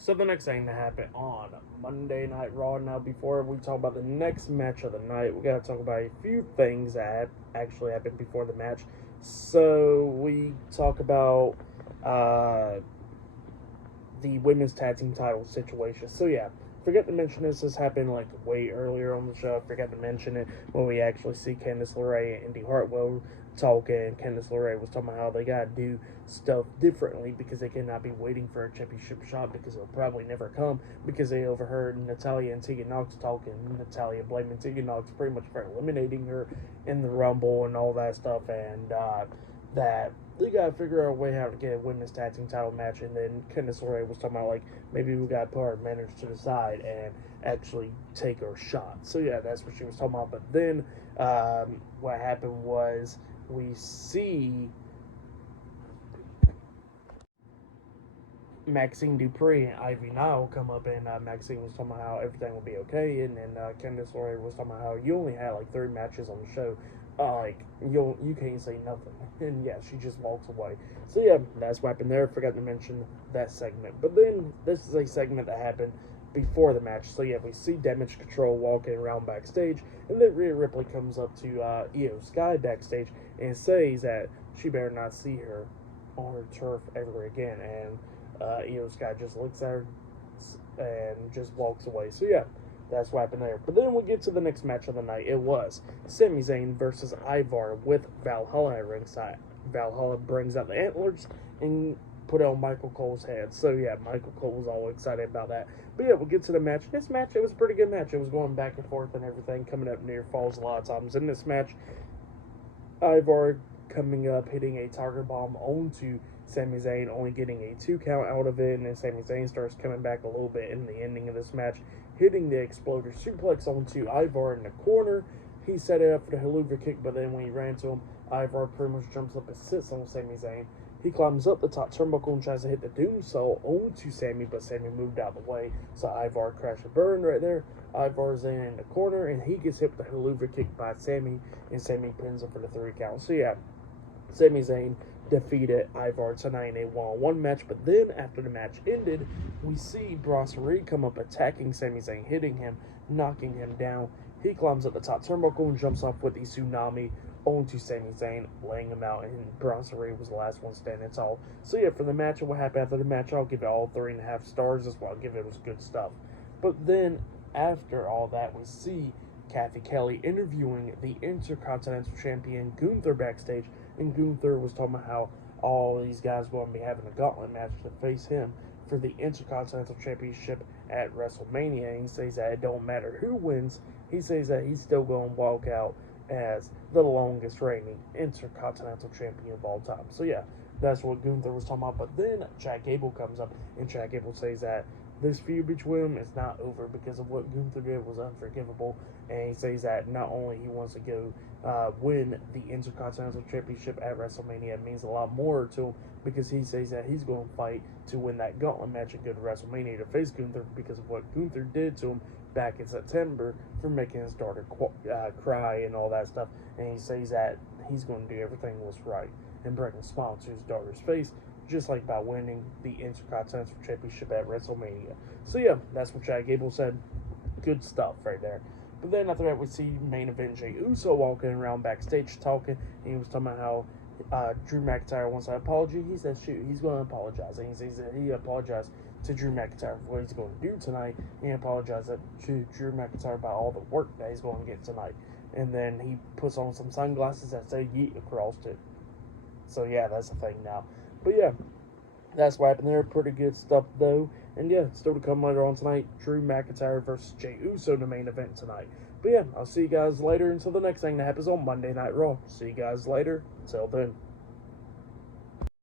So the next thing to happen on Monday Night Raw. Now, before we talk about the next match of the night, we gotta talk about a few things that actually happened before the match. So we talk about uh, the women's tag team title situation. So yeah, forget to mention this. This happened like way earlier on the show. Forgot to mention it when we actually see Candice LeRae and Indy Hartwell talking. Candice LeRae was talking about how they gotta do stuff differently because they cannot be waiting for a championship shot because it'll probably never come because they overheard Natalya and Tegan Nox talking. Natalya blaming Tegan Nox pretty much for eliminating her in the Rumble and all that stuff, and that they gotta figure out a way how to get a women's tag team title match. And then Candice LeRae was talking about like maybe we gotta put our manners to the side and actually take our shot. So yeah, that's what she was talking about. But then what happened was we see Maxine Dupree and Ivy Nile come up, and Maxine was talking about how everything will be okay, and then Candice LeRae was talking about how you only had like 3 matches on the show, like you can't say nothing, and yeah, she just walks away. So yeah, that's what happened there. Forgot to mention that segment, but then this is a segment that happened before the match. So yeah, we see Damage Control walking around backstage, and then Rhea Ripley comes up to Io Sky backstage and says that she better not see her on her turf ever again, and Io Sky just looks at her and just walks away. So yeah, that's what happened there. But then we get to the next match of the night. It was Sami Zayn versus Ivar with Valhalla at ringside. Valhalla brings out the antlers and put it on Michael Cole's head. So yeah, Michael Cole was all excited about that. But yeah, we'll get to the match. This match, it was a pretty good match. It was going back and forth and everything, coming up near falls a lot of times. In this match, Ivar coming up, hitting a Tiger Bomb onto Sami Zayn, only getting a 2 count out of it, and then Sami Zayn starts coming back a little bit in the ending of this match, hitting the Exploder Suplex onto Ivar in the corner. He set it up for the Helluva Kick, but then when he ran to him, Ivar pretty much jumps up and sits on Sami Zayn. He climbs up the top turnbuckle and tries to hit the Doomsault onto Sami, but Sami moved out of the way, so Ivar crashed and burned right there. Ivar's in the corner, and he gets hit with the Helluva Kick by Sami, and Sami pins him for the 3 count. So yeah, Sami Zayn defeated Ivar tonight in a one-on-one match. But then after the match ended, we see Bronson Reed come up attacking Sami Zayn, hitting him, knocking him down. He climbs up the top turnbuckle and jumps off with the tsunami onto Sami Zayn, laying him out, and Bronson Reed was the last one standing tall. So yeah, for the match and what happened after the match, I'll give it all 3.5 stars as well. I'll give it was good stuff. But then after all that, we see Kathy Kelly interviewing the Intercontinental Champion Gunther backstage, and Gunther was talking about how all these guys are going to be having a gauntlet match to face him for the Intercontinental Championship at WrestleMania. And he says that it don't matter who wins. He says that he's still going to walk out as the longest reigning Intercontinental Champion of all time. So yeah, that's what Gunther was talking about. But then Chad Gable comes up, and Chad Gable says that this feud between them is not over because of what Gunther did was unforgivable. And he says that not only he wants to go win the Intercontinental Championship at WrestleMania, it means a lot more to him because he says that he's going to fight to win that gauntlet match and go to WrestleMania to face Gunther because of what Gunther did to him back in September for making his daughter cry and all that stuff. And he says that he's going to do everything was right and bring a smile to his daughter's face, just like by winning the Intercontinental Championship at WrestleMania. So yeah, that's what Chad Gable said. Good stuff right there. But then after that, we see main event Jey Uso walking around backstage talking, and he was talking about how Drew McIntyre wants an apology. He says, shoot, he's going to apologize. And he says that he apologized to Drew McIntyre for what he's going to do tonight. And he apologized to Drew McIntyre about all the work that he's going to get tonight. And then he puts on some sunglasses that say yeet across it. So yeah, that's the thing now. But yeah, that's what happened there. Pretty good stuff though. And yeah, still to come later on tonight, Drew McIntyre versus Jey Uso in the main event tonight. But yeah, I'll see you guys later until the next thing that happens on Monday Night Raw. See you guys later. Until then.